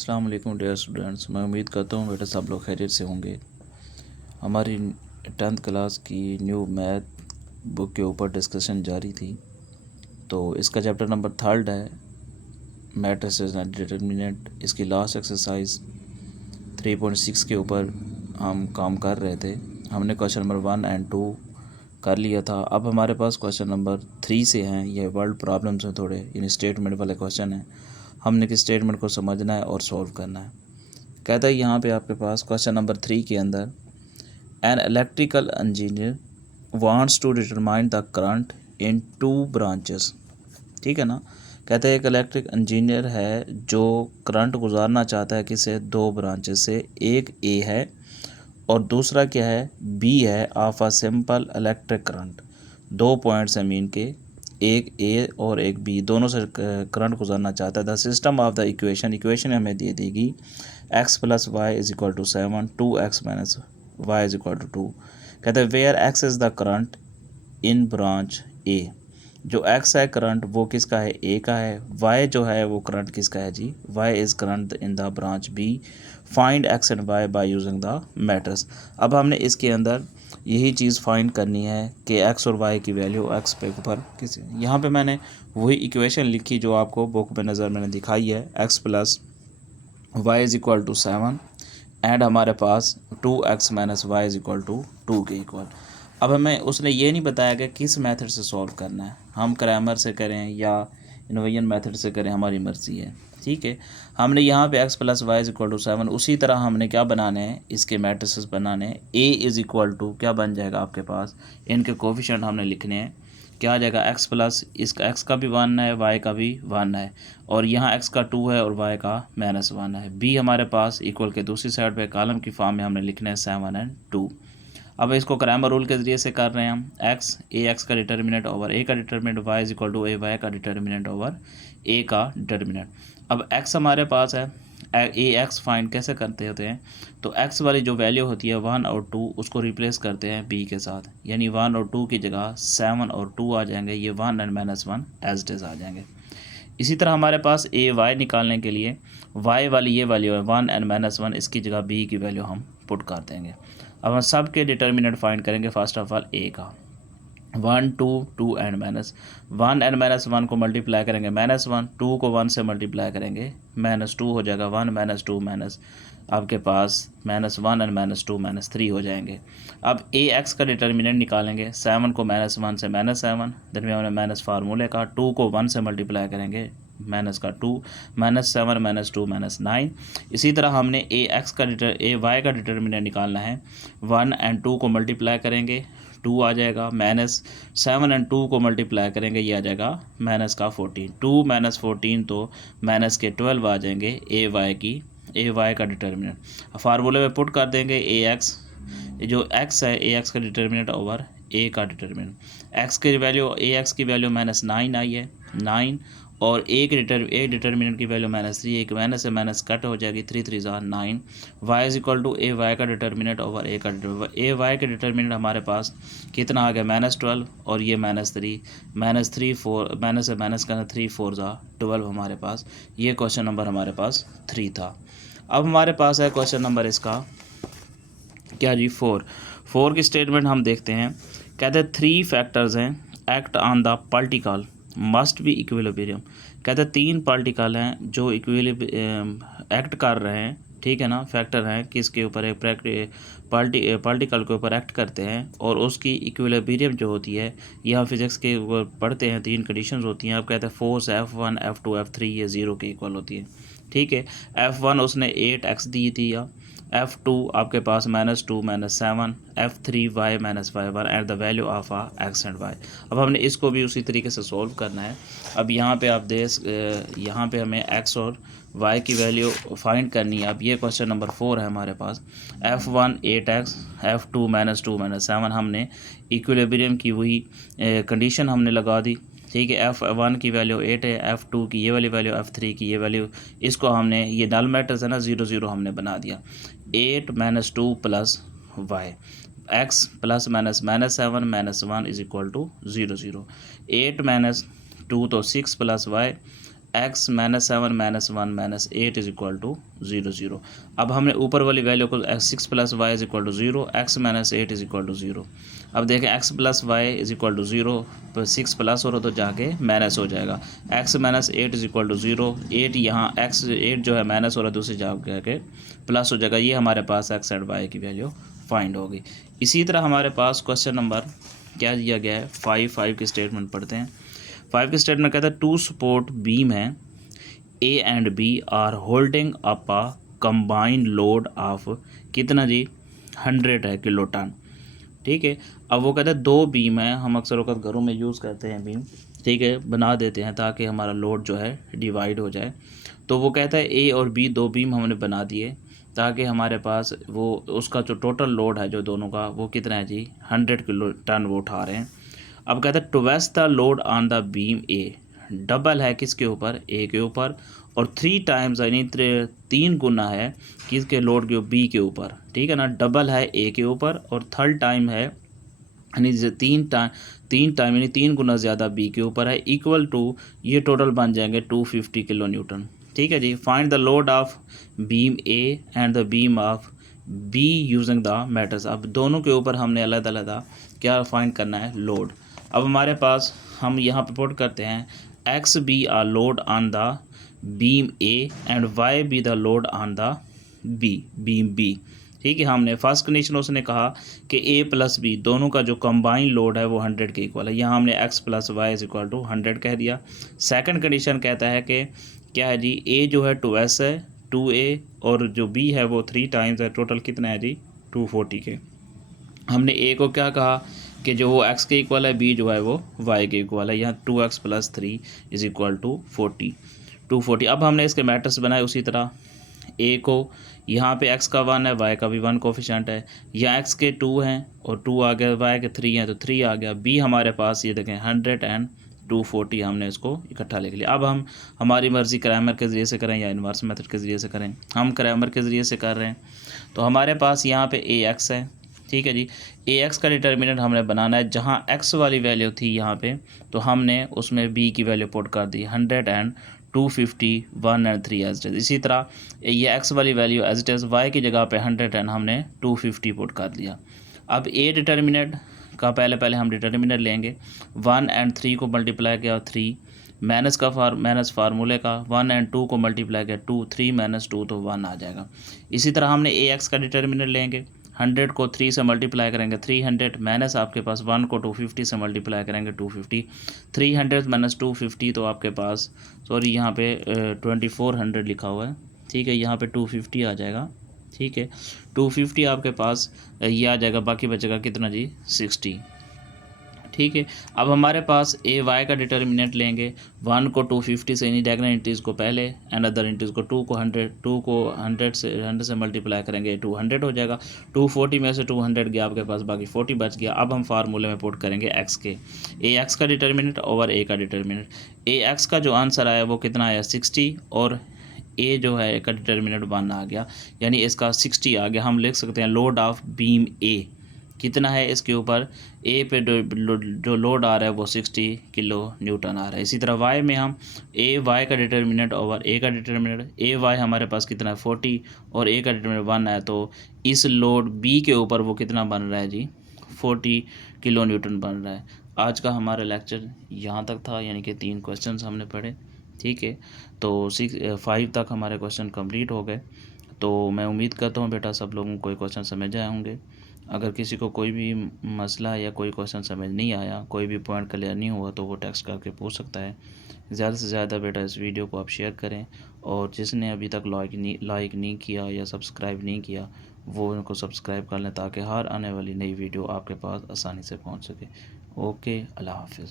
अस्सलाम वालेकुम dear students. मैं उम्मीद करता हूँ बेटा सब लोग खैरियत से होंगे। हमारी 10th क्लास की न्यू मैथ बुक के ऊपर डिस्कशन जारी थी। तो इसका चैप्टर नंबर 3 है मैट्रिसेस एंड डिटर्मिनेंट। इसकी लास्ट एक्सरसाइज 3.6 के ऊपर हम काम कर रहे थे। हमने क्वेश्चन नंबर 1 एंड 2 कर लिया था। अब हमारे पास क्वेश्चन नंबर 3 से हैं। ये वर्ल्ड प्रॉब्लम्स हैं, थोड़े इन स्टेटमेंट वाले क्वेश्चन हैं। हमने किस स्टेटमेंट को समझना है और सॉल्व करना है। कहता है यहाँ पे आपके पास क्वेश्चन नंबर 3 के अंदर an electrical engineer wants to determine the current in 2 branches. ठीक है ना। कहते हैं एक इलेक्ट्रिक इंजीनियर है जो करंट गुजारना चाहता है किसे 2 ब्रांचेस से। एक ए है और दूसरा क्या है, बी है of a simple electric current. 2 points है मीन के, एक ए और एक बी, दोनों से करंट गुजारना चाहता है। The system of the equation हमें दे देगी x plus Y is equal to 7, 2x minus Y is equal to 2। कहते हैं where x is the current in branch A. जो x है करंट वो किसका है, ए का है। y जो है वो करंट किसका है जी, y is current in the branch B. Find x and y by using the matrix. अब हमने इसके अंदर यही चीज़ फाइंड करनी है कि x और y की वैल्यू x पे ऊपर किस। यहाँ पे मैंने वही इक्वेशन लिखी जो आपको बुक पे नज़र मैंने दिखाई है, x plus Y is equal to 7 and हमारे पास 2x minus Y is equal to 2 के इक्वल। अब हमें उसने ये नहीं बताया कि किस मेथड से सॉल्व करना है, हम क्रैमर से करें या इनोवेशन मेथड से करें, हमारी मर्ज़ी है। ठीक है, हमने यहाँ पे x plus Y is equal to 7, उसी तरह हमने क्या बनाने हैं, इसके मैट्रिसेस बनाने हैं। a इज़ इक्वल टू क्या बन जाएगा आपके पास, इनके कोफिशिएंट हमने लिखने हैं। क्या आ जाएगा, x प्लस इसका x का भी 1 है, y का भी 1 है, और यहाँ x का 2 है और y का -1 है। b हमारे पास इक्वल के दूसरी साइड पे कॉलम की फॉर्म में हमने लिखना है 7 एंड 2। अब इसको क्रैमर रूल के ज़रिए से कर रहे हैं हम। x का डिटर्मिनेंट ओवर a का determinant, y is equal to a y का डिटर्मिनेंट ओवर a का डिटर्मिनेंट। अब x हमारे पास है, ax फाइंड कैसे करते होते हैं, तो x वाली जो वैल्यू होती है 1 और 2 उसको रिप्लेस करते हैं b के साथ, यानी 1 और 2 की जगह 7 और 2 आ जाएंगे, ये 1 एंड -1 एज इट इज़ आ जाएंगे। इसी तरह हमारे पास a y निकालने के लिए y वाली ये वैल्यू है 1 एंड -1, इसकी जगह b की वैल्यू हम पुट कर देंगे। अब हम सब के डिटर्मिनेंट फाइंड करेंगे। फर्स्ट ऑफ ऑल a का 1 2 2 एंड -1 एंड -1 को मल्टीप्लाई करेंगे -1, 2 को 1 से मल्टीप्लाई करेंगे -2 हो जाएगा, 1 -2 माइनस आपके पास -1 एंड -2 -3 हो जाएंगे। अब ax का डिटर्मिनेंट निकालेंगे, 7 को -1 से -7, देन में हमने माइनस फार्मूले का 2 को 1 से मल्टीप्लाई करेंगे माइनस का 2, -7 -2 -9। इसी तरह हमने ay का डिटर्मिनेंट निकालना है, 1 एंड 2 को मल्टीप्लाई करेंगे 2 आ जाएगा, -7 एंड 2 को मल्टीप्लाई करेंगे ये आ जाएगा माइनस का 14, 2 -14 तो माइनस के 12 आ जाएंगे ए वाई का डिटर्मिनेंट। फार्मूले में पुट कर देंगे एक्स, जो x है ax का डिटर्मिनेंट ओवर a का डिटर्मिनेंट। x की वैल्यू ax की वैल्यू -9 आई है, 9, और a डिटर्मिनेंट की वैल्यू -3, एक माइनस से माइनस कट हो जाएगी, 3 3 9। y is equal to A Y का डिटर्मिनेंट ओवर a का डिटर्मिनेंट। ए वाई का डिटर्मिनेंट हमारे पास कितना आ गया, -12, और ये -3 4 माइनस से माइनस करना, 3 4 12 हमारे पास। ये क्वेश्चन नंबर हमारे पास 3 था। अब हमारे पास है क्वेश्चन नंबर इसका क्या जी, 4 की स्टेटमेंट हम देखते हैं। कहते हैं 3 फैक्टर्स हैं act on the particle must be equilibrium. कहते हैं 3 पार्टिकल हैं जो एक्ट कर रहे हैं, ठीक है ना, फैक्टर हैं किसके ऊपर है, पार्टिकल के ऊपर एक्ट करते हैं, और उसकी इक्विलिब्रियम जो होती है, यहाँ फिजिक्स के ऊपर पढ़ते हैं 3 कंडीशंस होती हैं। अब कहते हैं फोर्स F1 F2 F3 ये 0 के इक्वल होती है। ठीक है, F1 उसने 8x दी थी, या F2 आपके पास -2 -7, F3 y -y1 at the value of x and y। अब हमने इसको भी उसी तरीके से सॉल्व करना है। अब यहाँ पे आप यहाँ पे हमें x और y की वैल्यू फाइंड करनी है। अब ये क्वेश्चन नंबर 4 है हमारे पास। F1 8x, F2 -2 -7, हमने इक्विलिब्रियम की वही कंडीशन हमने लगा दी। ठीक है, F1 की वैल्यू 8 है, F2 की ये वाली वैल्यू, F3 की ये वैल्यू, इसको हमने ये नल मैटर्स है ना, 0 0 हमने बना दिया। 8 -2 plus y, x plus -7 -1 is equal to 0 0। 8 -2 तो 6 plus y, x -7 -1 -8 is equal to 0 0। अब हमने ऊपर वाली वैल्यू को 6 + y is equal to 0, x -8 is equal to 0। अब देखें x + y is equal to 0, पर 6 प्लस हो रहा तो जाके माइनस हो जाएगा। x -8 इज इक्वल टू 0, 8 यहाँ x 8 जो है माइनस हो रहा है दूसरी जगह के प्लस हो जाएगा। ये हमारे पास x एंड y की वैल्यू फाइंड होगी। इसी तरह हमारे पास क्वेश्चन नंबर क्या दिया गया है, 5 की स्टेटमेंट पढ़ते हैं। 5 की स्टेटमेंट कहता है टू सपोर्ट बीम है A and B are holding up a combined load of कितना जी 100 है किलो टन। ठीक है, अब वो कहते हैं दो बीम है, हम अक्सर वक्त घरों में यूज़ करते हैं बीम, ठीक है, बना देते हैं ताकि हमारा लोड जो है डिवाइड हो जाए। तो वो कहता है ए और बी दो बीम हमने बना दिए ताकि हमारे पास वो उसका जो टोटल लोड है जो दोनों का वो कितना है जी 100 किलो टन वो उठा रहे हैं। अब कहते हैं twist the load on the beam A, double है किसके ऊपर, ए के ऊपर, और 3 टाइम्स यानी 3 गुना है किसके लोड के बी के ऊपर। ठीक है ना, डबल है ए के ऊपर और थर्ड टाइम है यानी 3 टाइम यानी 3 गुना ज़्यादा बी के ऊपर है, इक्वल टू ये टोटल बन जाएंगे 250 किलो न्यूटन। ठीक है जी, find the load of beam A and the beam of B using the matters. अब दोनों के ऊपर हमने अलग अलग क्या फाइंड करना है, लोड। अब हमारे पास हम यहाँ पे पुट करते हैं x be a load on the beam A and y be the load on the beam B. ठीक है, हमने फर्स्ट कंडीशन उसने कहा कि ए प्लस बी दोनों का जो कंबाइन लोड है वो 100 के इक्वल है, यहाँ हमने x plus Y is equal to 100 कह दिया। सेकंड कंडीशन कहता है कि क्या है जी, ए जो है 2s है 2a और जो बी है वो 3 टाइम्स है, टोटल कितना है जी 240 के। हमने ए को क्या कहा कि जो वो x के इक्वल है, बी जो है वो y के इक्वल है, यहाँ 2x + 3 इज इक्वल टू 240। अब हमने इसके मैट्रिक्स बनाए उसी तरह, ए को यहाँ पे x का 1 है, y का भी 1 कोफिशेंट है, यहाँ x के 2 हैं और 2 आ गया, y के 3 हैं तो 3 आ गया। बी हमारे पास ये देखें 100 एंड 240 हमने इसको इकट्ठा लिख लिया। अब हम हमारी मर्ज़ी क्रैमर के ज़रिए से करें या इन्वर्स मेथड के ज़रिए से करें, हम क्रैमर के ज़रिए से कर रहे हैं। तो हमारे पास यहाँ पे ax है, ठीक है जी, ax का डिटर्मिनेंट हमने बनाना है, जहाँ x वाली वैल्यू थी यहाँ पे तो हमने उसमें b की वैल्यू पुट कर दी 100 and 250 1 and 3 as it is. इसी तरह ये x वाली value as it is y की जगह पे 100 एंड हमने 250 पुट कर दिया। अब a डिटर्मिनेंट का पहले हम डिटर्मिनेंट लेंगे, 1 एंड 3 को मल्टीप्लाई किया 3 माइनस का माइनस फार्मूले का 1 एंड 2 को मल्टीप्लाई किया 2, 3 - 2 तो 1 आ जाएगा। इसी तरह हमने ax का डिटर्मिनेंट लेंगे, 100 को 3 से मल्टीप्लाई करेंगे 300 माइनस आपके पास 1 को 250 से मल्टीप्लाई करेंगे 250, 300 - 250 तो आपके पास सॉरी यहाँ पे 2400 लिखा हुआ है, ठीक है, यहाँ पे 250 आ जाएगा। ठीक है, 250 आपके पास ये आ जाएगा, बाकी बचेगा कितना जी 60। ठीक है, अब हमारे पास ए वाई का डिटर्मिनेंट लेंगे, 1 को 250 से यानी डायगोनल इंटीज को पहले एंड अदर इंटीज को 2 को 100 से मल्टीप्लाई करेंगे 200 हो जाएगा। 240 में से 200 गया आपके पास, बाकी 40 बच गया। अब हम फार्मूले में पुट करेंगे एक्स के, ए एक्स का डिटर्मिनेंट ओवर ए का डिटर्मिनेंट। ए एक्स का जो आंसर आया वो कितना आया 60 और ए जो है का डिटर्मिनेंट 1 आ गया, यानी इसका 60 आ गया। हम लिख सकते हैं लोड ऑफ बीम ए कितना है, इसके ऊपर ए पे जो लोड आ रहा है वो 60 किलो न्यूटन आ रहा है। इसी तरह वाई में हम ए वाई का डिटर्मिनेंट ओवर ए का डिटर्मिनेंट, ए वाई हमारे पास कितना है 40 और ए का डिटर्मिनेंट 1 है, तो इस लोड बी के ऊपर वो कितना बन रहा है जी 40 किलो न्यूटन बन रहा है। आज का हमारा लेक्चर यहाँ तक था, यानी कि 3 क्वेश्चन हमने पढ़े। ठीक है, तो 5 तक हमारे क्वेश्चन कंप्लीट हो गए। तो मैं उम्मीद करता हूँ बेटा सब लोगों को कोई क्वेश्चन समझ आए होंगे। अगर किसी को कोई भी मसला या कोई क्वेश्चन समझ नहीं आया, कोई भी पॉइंट क्लियर नहीं हुआ तो वो टेक्स्ट करके पूछ सकता है। ज़्यादा से ज़्यादा बेटा इस वीडियो को आप शेयर करें, और जिसने अभी तक लाइक नहीं किया या सब्सक्राइब नहीं किया वो उनको सब्सक्राइब कर लें ताकि हर आने वाली नई वीडियो आपके पास आसानी से पहुंच सके। ओके, अल्लाह हाफिज़।